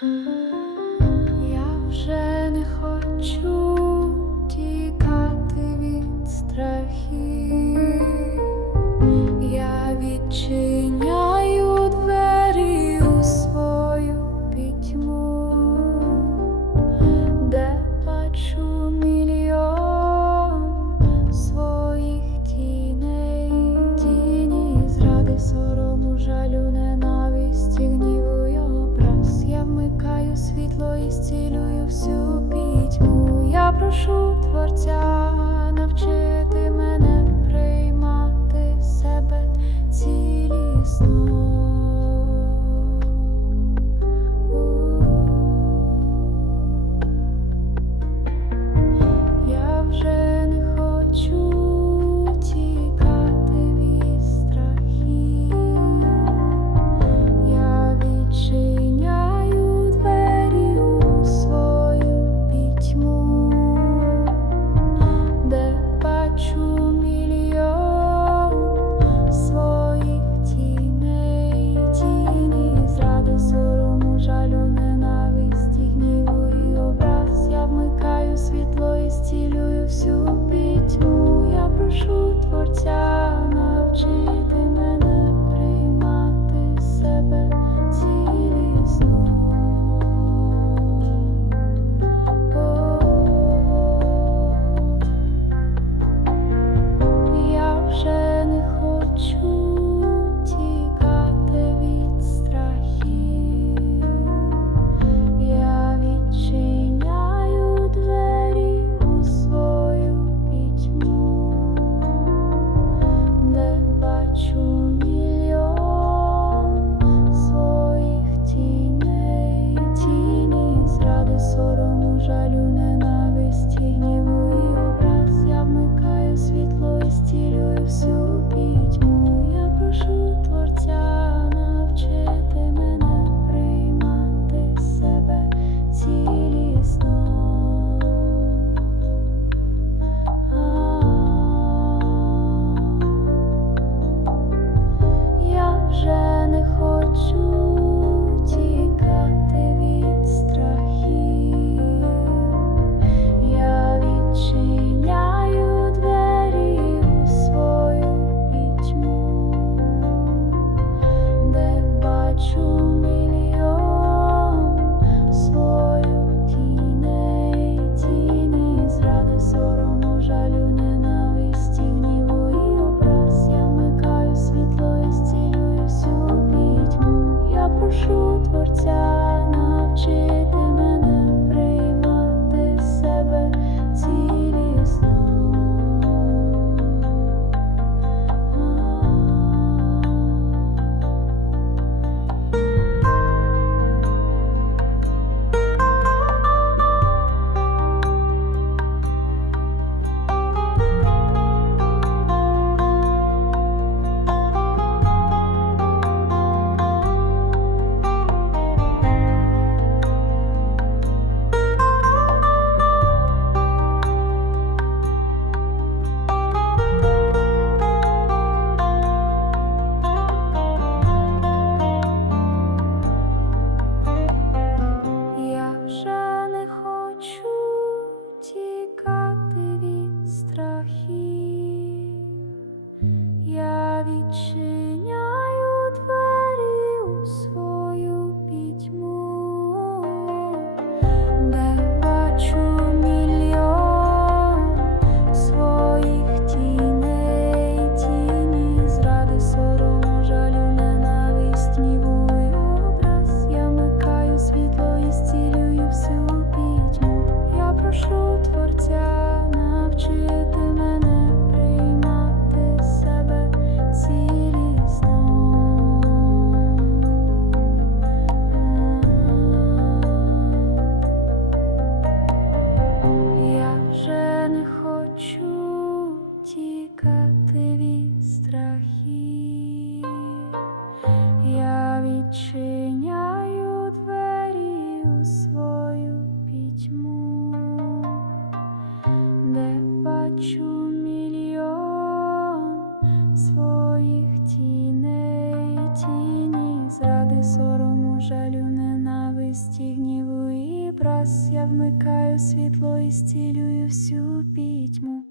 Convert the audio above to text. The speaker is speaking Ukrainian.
Я вже не хочу. світло і зцілює всю пітьму. Я прошу Творця світло і зцілює всю пітьму. Я прошу творця навчити мене. podcast. душу творця. 去。Зради, сорому, жалю, ненависті, гніву і браз. Я вмикаю світло і стілюю всю пітьму.